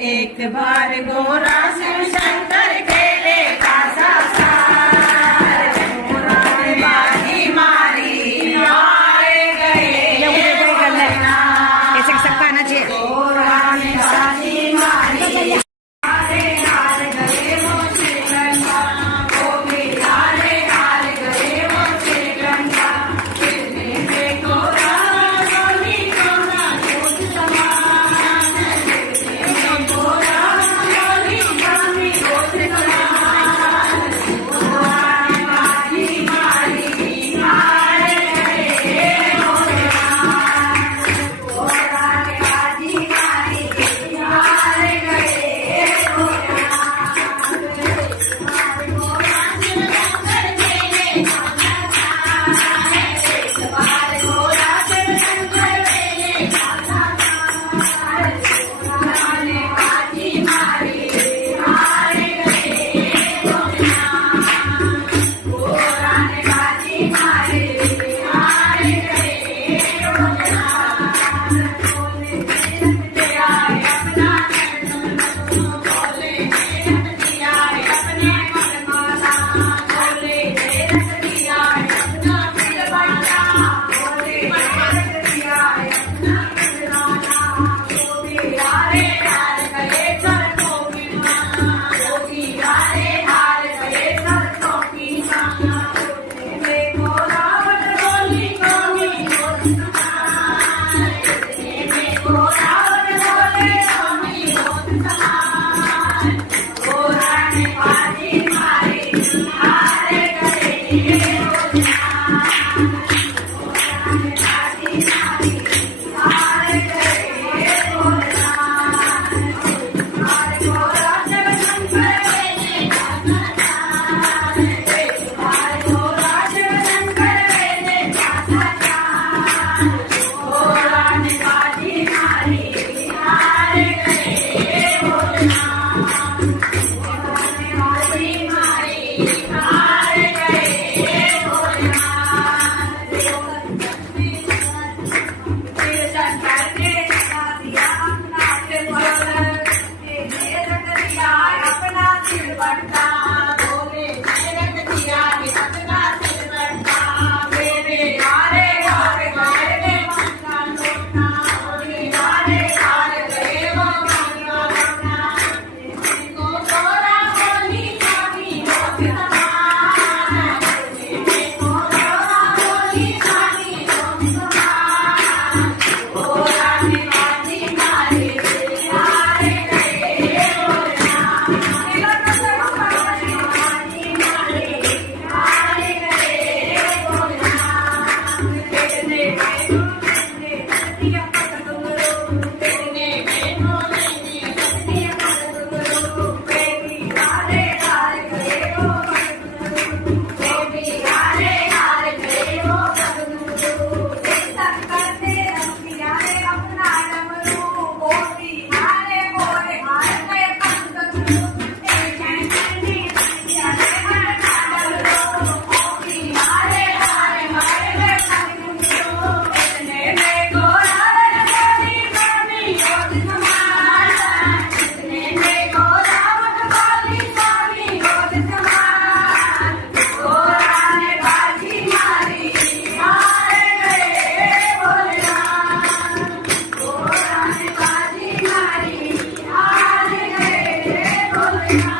एक बार गोरा शिव शंकर खेले कासा सार, गोरा ने बाजी मारी हार गए ना। ऐसे सबका आना चाहिए। गोरा ने बाजी मारी हार गए वो श्रीलंका, वो भी हार गए वो श्रीलंका। कितने में गोरा गोली गोरा जोत समान, कितने में गोरा गोली गोली जोत समान। गोरा ने बाजी मारी हार गए वो श्रीलंका, गोरा ने बाजी मारी हार गए वो Yeah.